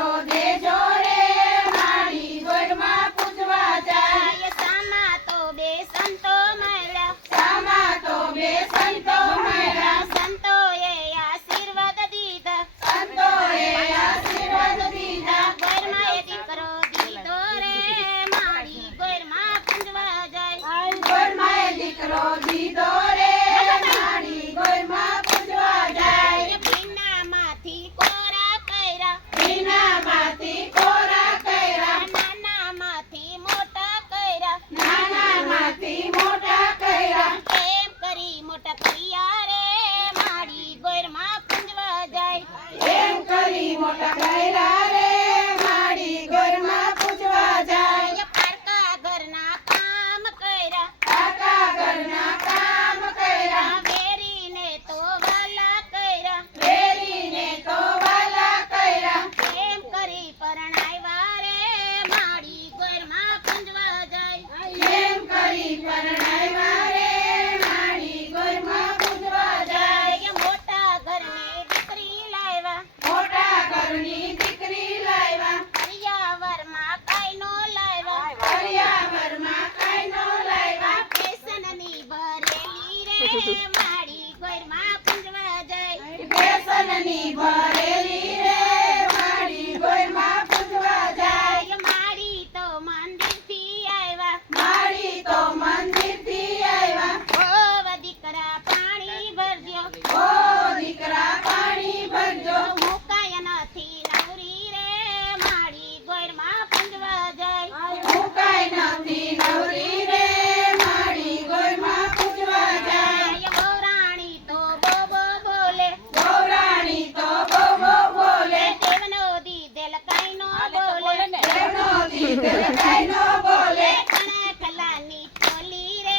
દીકરો દેજો રે મારી ગોરમાં પૂજવા જાય સામા તો બે સંતો મળ્યા સામા તો બે સંતો મળ્યા સંતોએ આશીર્વાદ દીધા સંતોએ આશીર્વાદ દીધા ગોરમાં એ દીકરો દીધો રે મારી ગોરમાં પૂજવા જાય ગોરમાં એ દીકરો દીધો રે મારી ગોરમાં પૂજવા જાય ભીનામાંથી કોરા કર્યા ભીનામાંથી કોરા કર્યા નાનામાંથી મોટા કર્યા નાનામાંથી મોટા કર્યા એમ કરી મોટા કર્યા રે મારી ગોરમાં પૂજવા જાય એમ કરી મોટા કર્યા રે મારી ગોરમાં પૂજવા જાય પારકા ઘરના કામ કર્યા કાકા ઘરના કામ કર્યા વેરીને તો વાલા કર્યા વેરીને તો વાલા કર્યા એમ કરી પરણાવ્યા રે મારી ગોરમાં પૂજવા જાય એમ કરી પરણાવ્યા રે મારી ગોરમાં પૂજવા જાય મોટા ઘરની દીકરી લાવ્યા મોટા ઘરની દીકરી લાવ્યા હરિયાવરમાં કાંઈ નો લાવ્યા હરિયાવરમાં કાંઈ નો લાવ્યા બેસનની ભરેલી રે મારી ગોરમાં પૂજવા જાય બેસનની ભરેલી રે મારી ગોરમાં પૂજવા જાય મારી તો મંદિરથી આવ્યા મારી તો મંદિરથી આવ્યા ઓવ દીકરા પાણી ભરજો ઓ દીકરા પાણી ભરજો મુકાય નથી નવરી રે મારી ગોરમાં પૂજવા જાય મુકાય નથી નવરી રે મારી ગોરમાં પૂજવા જાય ગૌરાણી તો બોબો બોલે ગૌરાણી તો બહુ બહુ બોલે દેવનો દીધેલ કાંઈ નો બોલે એમનો દીકરો કાંઈ નો બોલે કલાની ચોલી રે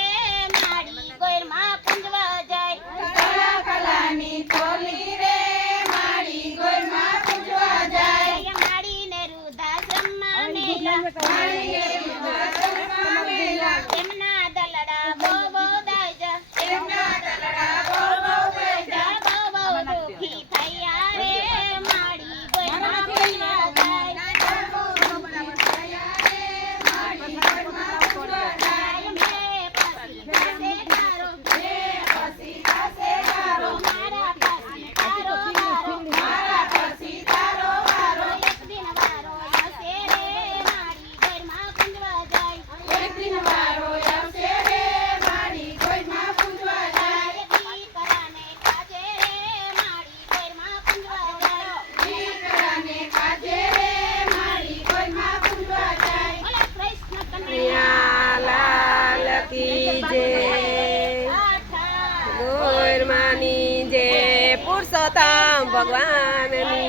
મારી ગોરમાં પૂજવા જાય કલા કલાની ચોલી રે મારી ગોરમાં પૂજવા જાય માડીને વૃદ્ધાશ્રમમાં મેલા મારીએ વૃદ્ધાશ્રમમાં મેલા એમના દલડા બોબો દાજા એમના દલડા બહુ બહુ બેઠા બોબો દુખી થયા રે મારી ગોરમાં પૂજવા જાય મારી ગોરમાં પૂજવા જાય મેં પાછી પાસે તારો પછી પાસે તારો મારા પાછી તારો વારો મારા પછી તારો વારો એક દિન વારો આવશે રે મારી ગોરમાં પૂજવા જાય એક દિન વારો આવશે રે મારી ગોરમાં પૂજવા જાય દીકરાને કાજે રે મારી ગોરમાં પૂજવા જાય દીકરાને કાજે રે મારી ગોરમાં પૂજવા જાય બોલો કૃષ્ણ કનૈયા લાલ કી જય આઠા ગોરમાની જય પુરુષોત્તમ ભગવાનની